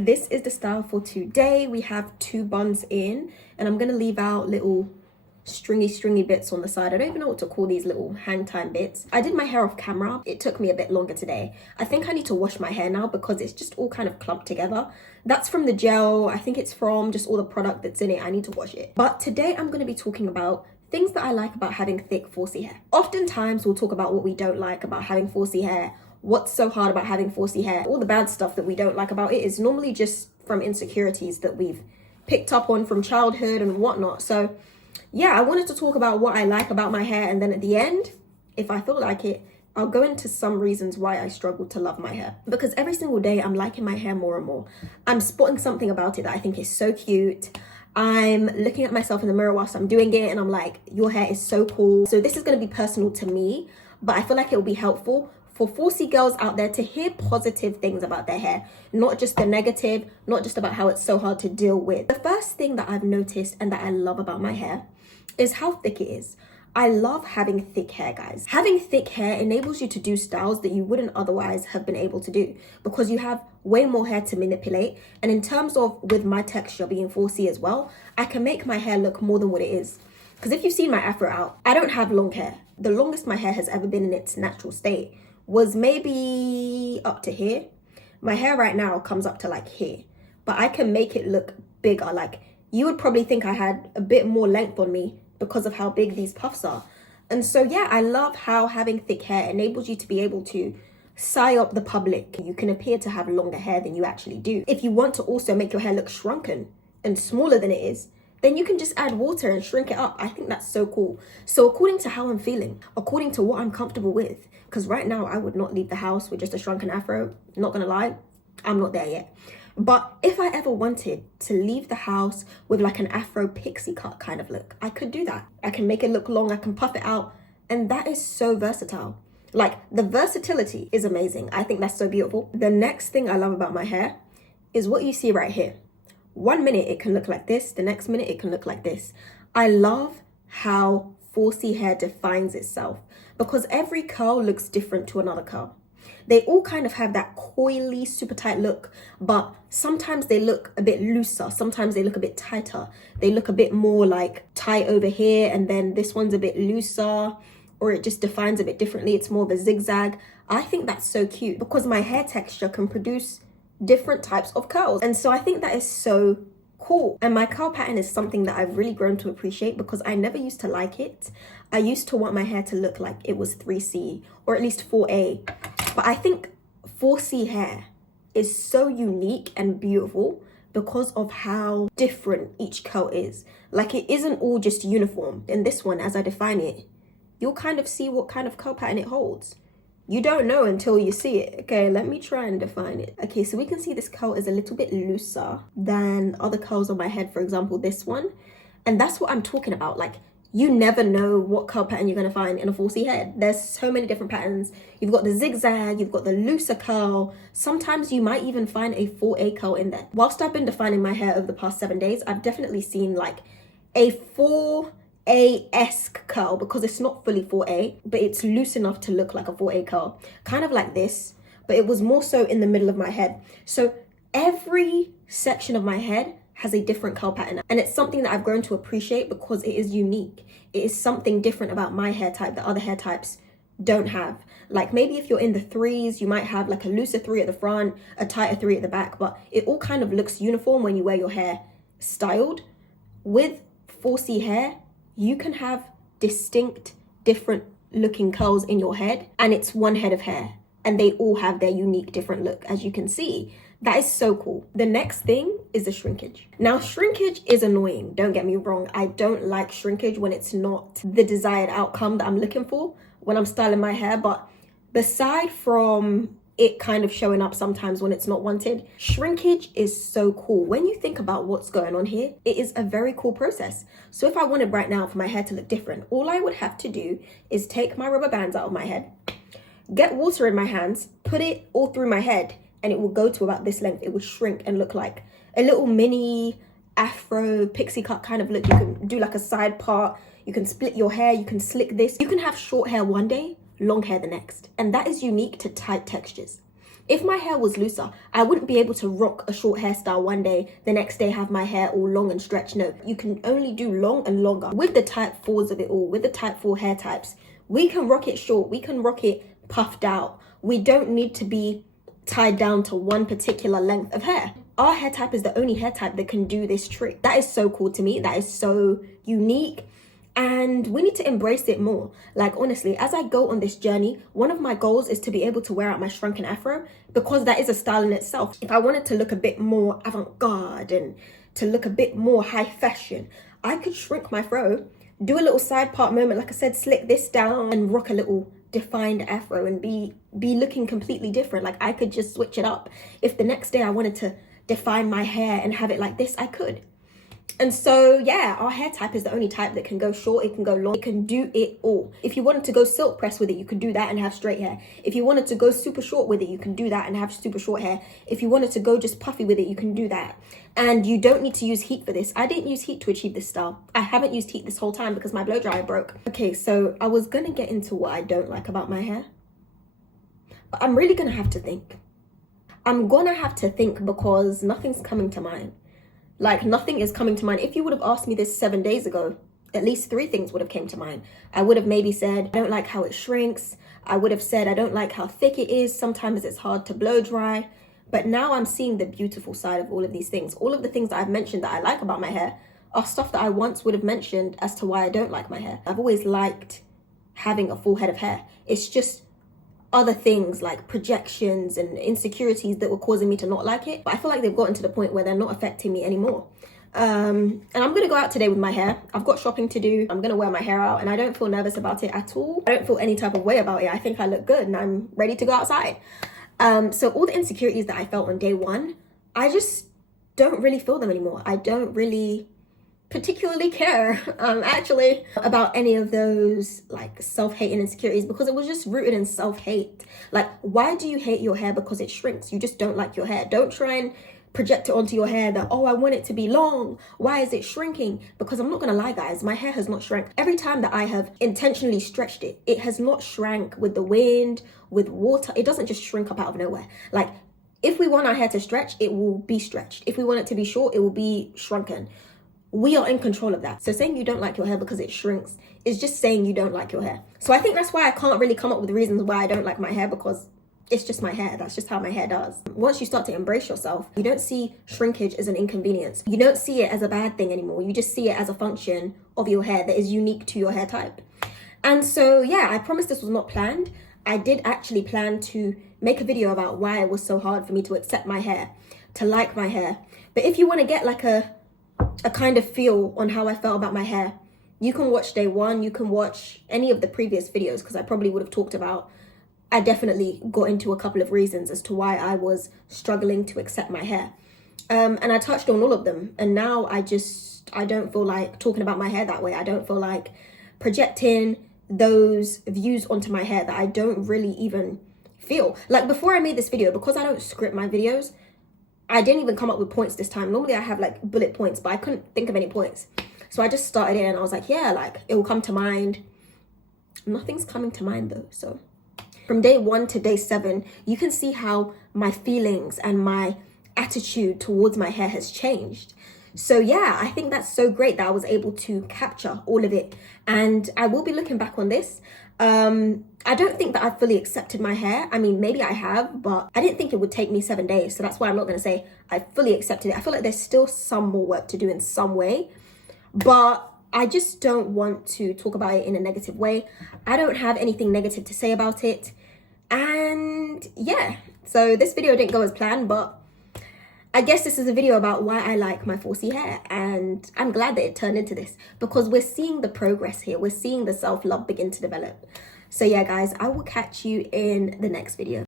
This is the style for today. We have 2 buns in, and I'm gonna leave out little stringy bits on the side. I don't even know what to call these little hang time bits. I did my hair off camera. It took me a bit longer today. I think I need to wash my hair now because it's just all kind of clumped together. That's from the gel. I think it's from just all the product that's in it. I need to wash it. But today I'm going to be talking about things that I like about having thick 4C hair. Oftentimes we'll talk about what we don't like about having 4C hair. What's so hard about having 4C hair? All the bad stuff that we don't like about it is normally just from insecurities that we've picked up on from childhood and whatnot. So yeah, I wanted to talk about what I like about my hair, and then at the end, if I feel like it, I'll go into some reasons why I struggle to love my hair. Because every single day I'm liking my hair more and more. I'm spotting something about it that I think is so cute. I'm looking at myself in the mirror whilst I'm doing it and I'm like, your hair is so cool. So this is going to be personal to me, but I feel like it will be helpful for 4C girls out there to hear positive things about their hair, not just the negative, not just about how it's so hard to deal with. The first thing that I've noticed and that I love about my hair is how thick it is. I love having thick hair, guys. Having thick hair enables you to do styles that you wouldn't otherwise have been able to do because you have way more hair to manipulate. And in terms of with my texture being 4C as well, I can make my hair look more than what it is. Because if you've seen my afro out, I don't have long hair. The longest my hair has ever been in its natural state was maybe up to here. My hair right now comes up to like here, but I can make it look bigger. Like you would probably think I had a bit more length on me because of how big these puffs are. And so yeah, I love how having thick hair enables you to be able to psy-up the public. You can appear to have longer hair than you actually do. If you want to also make your hair look shrunken and smaller than it is, then you can just add water and shrink it up. I think that's so cool. So according to how I'm feeling, according to what I'm comfortable with, because right now I would not leave the house with just a shrunken afro, not gonna lie, I'm not there yet. But if I ever wanted to leave the house with like an afro pixie cut kind of look, I could do that. I can make it look long, I can puff it out, and that is so versatile. Like the versatility is amazing. I think that's so beautiful. The next thing I love about my hair is what you see right here. 1 minute it can look like this, the next minute it can look like this. I love how 4C hair defines itself because every curl looks different to another curl. They all kind of have that coily, super tight look, but sometimes they look a bit looser. Sometimes they look a bit tighter. They look a bit more like tight over here, and then this one's a bit looser, or it just defines a bit differently. It's more of a zigzag. I think that's so cute because my hair texture can produce different types of curls. And so I think that is so cool. And my curl pattern is something that I've really grown to appreciate because I never used to like it. I used to want my hair to look like it was 3C or at least 4A. But I think 4C hair is so unique and beautiful because of how different each curl is. Like it isn't all just uniform. In this one, as I define it, you'll kind of see what kind of curl pattern it holds. You don't know until you see it. Okay, let me try and define it. Okay, so we can see this curl is a little bit looser than other curls on my head, for example, this one. And that's what I'm talking about. Like, you never know what curl pattern you're gonna find in a 4C head. There's so many different patterns. You've got the zigzag, you've got the looser curl. Sometimes you might even find a 4A curl in there. Whilst I've been defining my hair over the past 7 days, I've definitely seen like a 4A-esque curl because it's not fully 4A, but it's loose enough to look like a 4A curl. Kind of like this, but it was more so in the middle of my head. So every section of my head has a different curl pattern, and it's something that I've grown to appreciate because it is unique. It is something different about my hair type that other hair types don't have. Like maybe if you're in the 3s, you might have like a looser 3 at the front, a tighter 3 at the back, but it all kind of looks uniform when you wear your hair styled. With 4C hair, you can have distinct, different looking curls in your head, and it's one head of hair, and they all have their unique, different look, as you can see. That is so cool. The next thing is the shrinkage. Now, shrinkage is annoying. Don't get me wrong. I don't like shrinkage when it's not the desired outcome that I'm looking for when I'm styling my hair. But beside from it kind of showing up sometimes when it's not wanted, shrinkage is so cool. When you think about what's going on here, it is a very cool process. So if I wanted right now for my hair to look different, all I would have to do is take my rubber bands out of my head, get water in my hands, put it all through my head, and it will go to about this length. It will shrink and look like a little mini afro pixie cut kind of look. You can do like a side part, you can split your hair, you can slick this. You can have short hair one day, long hair the next. And that is unique to tight textures. If my hair was looser, I wouldn't be able to rock a short hairstyle one day, the next day have my hair all long and stretched. No, you can only do long and longer. With the type 4s of it all, with the type 4 hair types, we can rock it short, we can rock it puffed out. We don't need to be tied down to one particular length of hair. Our hair type is the only hair type that can do this trick. That is so cool to me. That is so unique. And we need to embrace it more. Like, honestly, as I go on this journey, one of my goals is to be able to wear out my shrunken afro, because that is a style in itself. If I wanted to look a bit more avant-garde and to look a bit more high fashion, I could shrink my fro, do a little side part moment, like I said, slick this down and rock a little defined afro and be looking completely different. Like, I could just switch it up. If the next day I wanted to define my hair and have it like this, I could. And so, yeah, our hair type is the only type that can go short, it can go long, it can do it all. If you wanted to go silk press with it, you could do that and have straight hair. If you wanted to go super short with it, you can do that and have super short hair. If you wanted to go just puffy with it, you can do that. And you don't need to use heat for this. I didn't use heat to achieve this style. I haven't used heat this whole time because my blow dryer broke. Okay, so I was gonna get into what I don't like about my hair, but I'm really gonna have to think. I'm gonna have to think because nothing's coming to mind. Like, nothing is coming to mind. If you would have asked me this 7 days ago, at least 3 things would have came to mind. I would have maybe said, I don't like how it shrinks. I would have said, I don't like how thick it is. Sometimes it's hard to blow dry. But now I'm seeing the beautiful side of all of these things. All of the things that I've mentioned that I like about my hair are stuff that I once would have mentioned as to why I don't like my hair. I've always liked having a full head of hair. It's just other things like projections and insecurities that were causing me to not like it. But I feel like they've gotten to the point where they're not affecting me anymore. And I'm gonna go out today with my hair. I've got shopping to do. I'm gonna wear my hair out and I don't feel nervous about it at all. I don't feel any type of way about it. I think I look good and I'm ready to go outside. So all the insecurities that I felt on day one, I just don't really feel them anymore. I don't really particularly care actually about any of those like self-hate insecurities, because it was just rooted in self-hate. Like, why do you hate your hair? Because it shrinks. You just don't like your hair. Don't try and project it onto your hair that, oh, I want it to be long. Why is it shrinking? Because I'm not gonna lie, guys, my hair has not shrank. Every time that I have intentionally stretched it, it has not shrank with the wind, with water. It doesn't just shrink up out of nowhere. Like, if we want our hair to stretch, it will be stretched. If we want it to be short, it will be shrunken. We are in control of that. So saying you don't like your hair because it shrinks is just saying you don't like your hair. So I think that's why I can't really come up with reasons why I don't like my hair, because it's just my hair. That's just how my hair does. Once you start to embrace yourself, you don't see shrinkage as an inconvenience. You don't see it as a bad thing anymore. You just see it as a function of your hair that is unique to your hair type. And so, yeah, I promise this was not planned. I did actually plan to make a video about why it was so hard for me to accept my hair, to like my hair. But if you want to get like a kind of feel on how I felt about my hair, you can watch day one. You can watch any of the previous videos, because I probably would have talked about, I definitely got into a couple of reasons as to why I was struggling to accept my hair. And I touched on all of them. And now I don't feel like talking about my hair that way. I don't feel like projecting those views onto my hair that I don't really even feel. Like, before I made this video, because I don't script my videos, I didn't even come up with points this time. Normally I have like bullet points, but I couldn't think of any points. So I just started it and I was like, yeah, like it will come to mind. Nothing's coming to mind though. So from day 1 to day 7, you can see how my feelings and my attitude towards my hair has changed. So yeah, I think that's so great that I was able to capture all of it. And I will be looking back on this. I don't think that I fully accepted my hair. I mean, maybe I have, but I didn't think it would take me 7 days. So that's why I'm not going to say I fully accepted it. I feel like there's still some more work to do in some way, but I just don't want to talk about it in a negative way. I don't have anything negative to say about it. And yeah, so this video didn't go as planned, but I guess this is a video about why I like my 4C hair, and I'm glad that it turned into this, because we're seeing the progress here. We're seeing the self-love begin to develop. So yeah, guys, I will catch you in the next video.